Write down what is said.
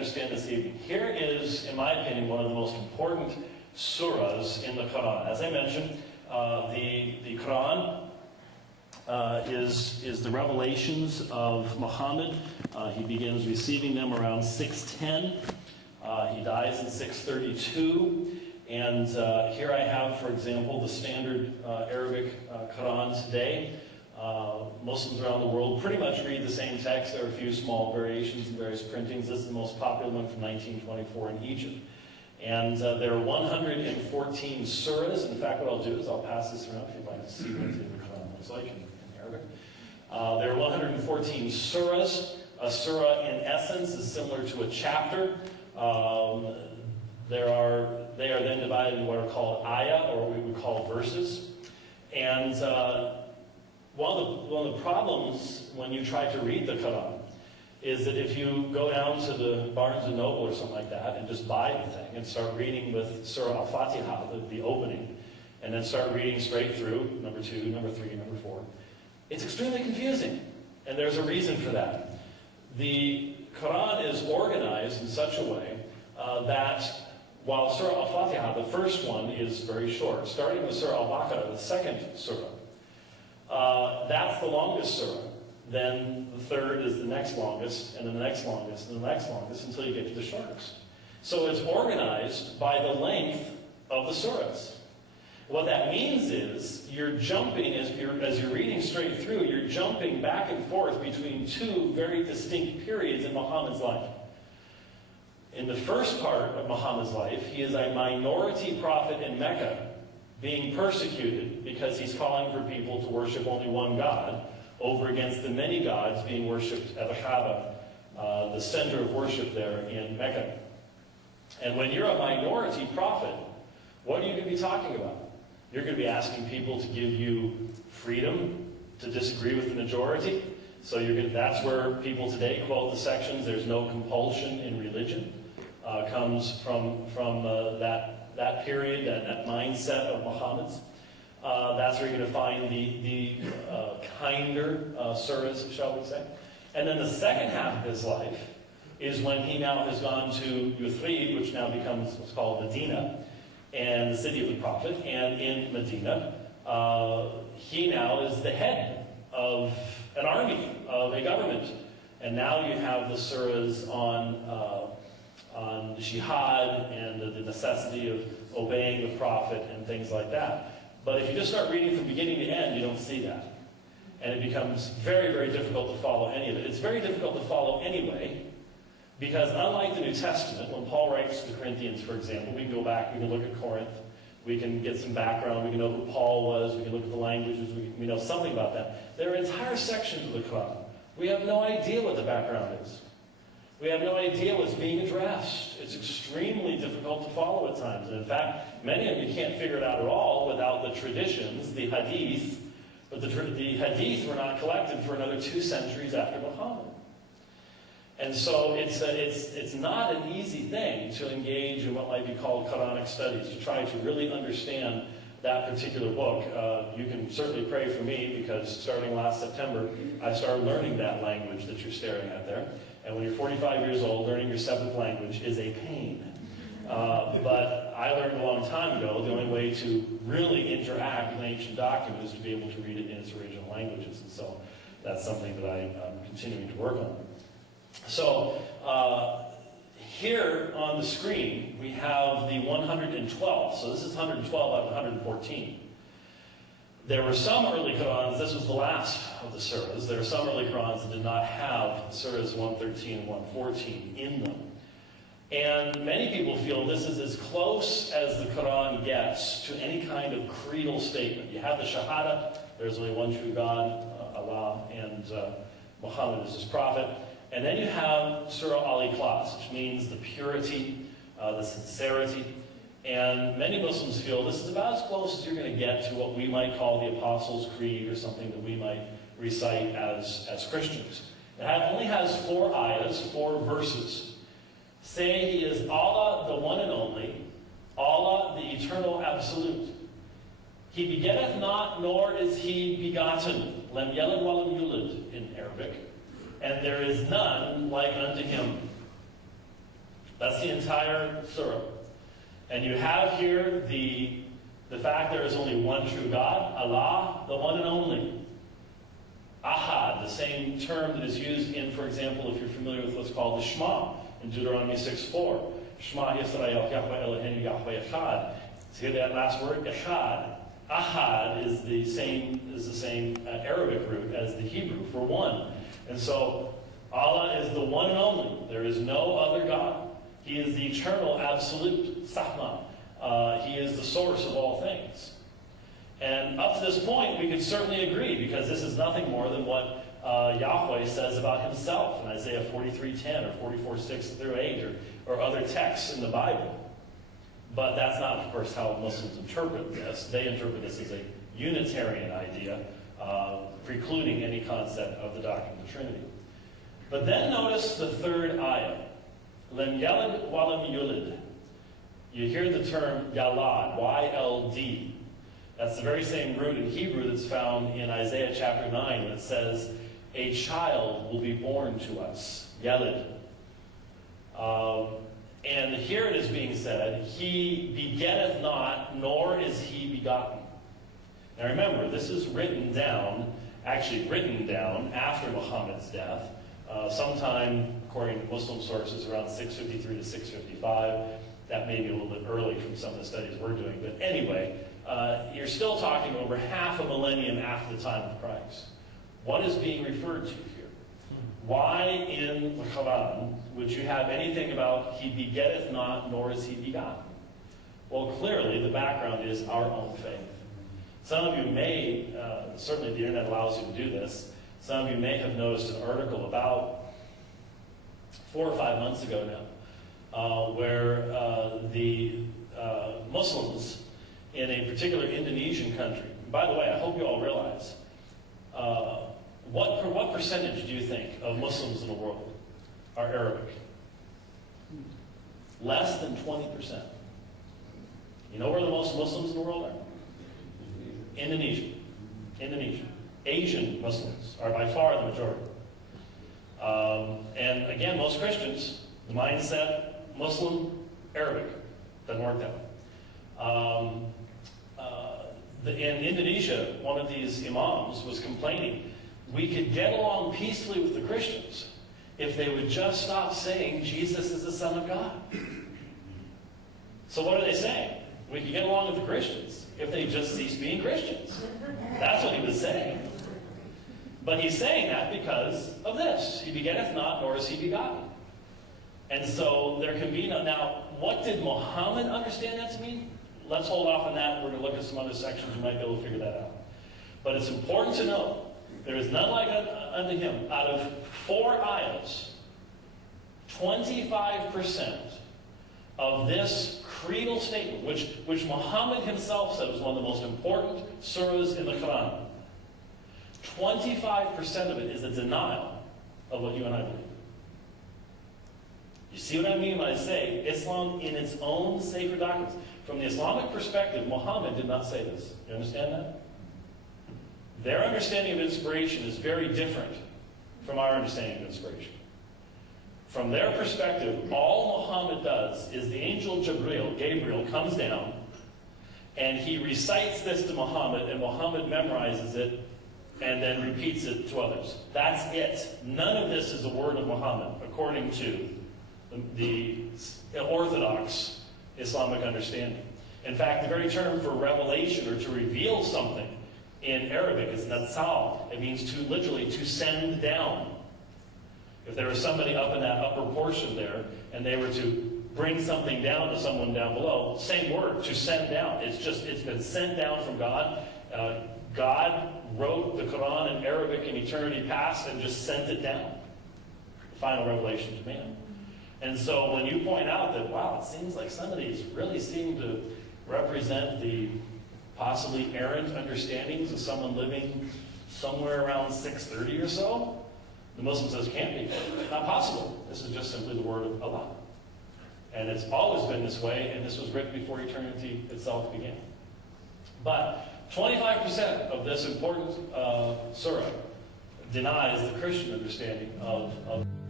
understand this evening. Here is, in my opinion, one of the most important surahs in the Qur'an. As I mentioned, the Qur'an is the revelations of Muhammad. He begins receiving them around 610. He dies in 632. And here I have, for example, the standard Arabic Qur'an today. Muslims around the world pretty much read the same text. There are a few small variations in various printings. This is the most popular one from 1924 in Egypt. And there are 114 surahs. In fact, what I'll do is I'll pass this around if you'd like to see what the Qur'an looks like in Arabic. There are 114 surahs. A surah, in essence, is similar to a chapter. They are then divided into what are called ayah, or what we would call verses. And one of the problems when you try to read the Qur'an is that if you go down to the Barnes & Noble or something like that and just buy the thing and start reading with Surah Al-Fatiha, the opening, and then start reading straight through, number 2, number 3, number 4, it's extremely confusing. And there's a reason for that. The Qur'an is organized in such a way that while Surah Al-Fatiha, the first one, is very short, starting with Surah Al-Baqarah, the second surah, that's the longest surah. Then the third is the next longest, and then the next longest, and the next longest, until you get to the shortest. So it's organized by the length of the surahs. What that means is you're jumping, as you're reading straight through, you're jumping back and forth between two very distinct periods in Muhammad's life. In the first part of Muhammad's life, he is a minority prophet in Mecca, being persecuted because he's calling for people to worship only one God over against the many gods being worshipped at the Kaaba, the center of worship there in Mecca. And when you're a minority prophet, what are you going to be talking about? You're going to be asking people to give you freedom to disagree with the majority. So that's where people today quote the sections, "There's no compulsion in religion," comes from that period, that mindset of Muhammad's. That's where you're going to find the kinder surahs, shall we say. And then the second half of his life is when he now has gone to Yathrib, which now becomes what's called Medina, and the city of the Prophet. And in Medina, he now is the head of an army, of a government. And now you have the surahs on jihad and the necessity of obeying the Prophet and things like that. But if you just start reading from beginning to end, you don't see that. And it becomes very, very difficult to follow any of it. It's very difficult to follow anyway, because unlike the New Testament, when Paul writes to the Corinthians, for example, we can go back, we can look at Corinth, we can get some background, we can know who Paul was, we can look at the languages, we know something about that. There are entire sections of the Qur'an. We have no idea what the background is. We have no idea what's being addressed. It's extremely difficult to follow at times. And in fact, many of you can't figure it out at all without the traditions, the hadith. But the hadith were not collected for another 2 centuries after Muhammad. And so it's not an easy thing to engage in what might be called Quranic studies, to try to really understand that particular book. You can certainly pray for me, because starting last September, I started learning that language that you're staring at there. And when you're 45 years old, learning your 7th language is a pain. But I learned a long time ago the only way to really interact with an ancient document is to be able to read it in its original languages. And so that's something that I'm continuing to work on. So here on the screen, we have the 112. So this is 112 out of 114. There were some early Qur'ans, this was the last of the surahs, there were some early Qur'ans that did not have surahs 113 and 114 in them. And many people feel this is as close as the Qur'an gets to any kind of creedal statement. You have the Shahada, there's only one true God, Allah, and Muhammad is his prophet. And then you have Surah Al-Ikhlas, which means the purity, the sincerity. And many Muslims feel this is about as close as you're going to get to what we might call the Apostles' Creed, or something that we might recite as Christians. It only has 4 ayahs, 4 verses. Say he is Allah, the one and only, Allah, the eternal absolute. He begetteth not, nor is he begotten. Lem yelid walam yulid in Arabic. And there is none like unto him. That's the entire surah. And you have here the fact there is only one true God, Allah, the one and only. Ahad, the same term that is used in, for example, if you're familiar with what's called the Shema in Deuteronomy 6:4. Shema Yisrael, Yahweh Eloheinu, Yahweh Echad. See that last word, Echad. Ahad is the same Arabic root as the Hebrew for one. And so Allah is the one and only. There is no other God. He is the eternal, absolute, Sahma. He is the source of all things. And up to this point, we could certainly agree, because this is nothing more than what Yahweh says about himself in Isaiah 43:10 or 44:6 through 8 or other texts in the Bible. But that's not, of course, how Muslims interpret this. They interpret this as a Unitarian idea, precluding any concept of the doctrine of the Trinity. But then notice the third ayah. Lem yalid walam yulid. You hear the term yalad, Y-L-D. That's the very same root in Hebrew that's found in Isaiah chapter 9 when it says, a child will be born to us. Yalid. And here it is being said, he begetteth not, nor is he begotten. Now remember, this is written down after Muhammad's death, sometime, according to Muslim sources, around 653 to 655. That may be a little bit early from some of the studies we're doing. But anyway, you're still talking over half a millennium after the time of Christ. What is being referred to here? Why in the Qur'an would you have anything about he begetteth not, nor is he begotten? Well, clearly the background is our own faith. Some of you may, certainly the internet allows you to do this, some of you may have noticed an article about 4 or 5 months ago now, where the Muslims in a particular Indonesian country, by the way, I hope you all realize, what percentage do you think of Muslims in the world are Arabic? Less than 20%. You know where the most Muslims in the world are? Indonesia. Asian Muslims are by far the majority. And again, most Christians, the mindset, Muslim, Arabic. Doesn't work that way. In Indonesia, one of these imams was complaining, we could get along peacefully with the Christians if they would just stop saying Jesus is the Son of God. So what are they saying? We could get along with the Christians if they just cease being Christians. That's what he was saying. But he's saying that because of this. He begetteth not, nor is he begotten. And so there can be no... Now, what did Muhammad understand that to mean? Let's hold off on that. We're going to look at some other sections. You might be able to figure that out. But it's important to know, there is none like unto him. Out of 4 ayahs, 25% of this creedal statement, which Muhammad himself said was one of the most important surahs in the Qur'an, 25% of it is a denial of what you and I believe. You see what I mean when I say Islam in its own sacred doctrines? From the Islamic perspective, Muhammad did not say this. You understand that? Their understanding of inspiration is very different from our understanding of inspiration. From their perspective, all Muhammad does is the angel Gabriel, comes down, and he recites this to Muhammad, and Muhammad memorizes it, and then repeats it to others. That's it. None of this is the word of Muhammad, according to the orthodox Islamic understanding. In fact, the very term for revelation or to reveal something in Arabic is natsal. It means to literally to send down. If there was somebody up in that upper portion there, and they were to bring something down to someone down below, same word, to send down. It's been sent down from God. God wrote the Quran in Arabic in eternity past and just sent it down. The final revelation to man. And so when you point out that, wow, it seems like some of these really seem to represent the possibly errant understandings of someone living somewhere around 630 or so, the Muslim says can't be. Not possible. This is just simply the word of Allah. And it's always been this way, and this was written before eternity itself began. But 25% of this important surah denies the Christian understanding of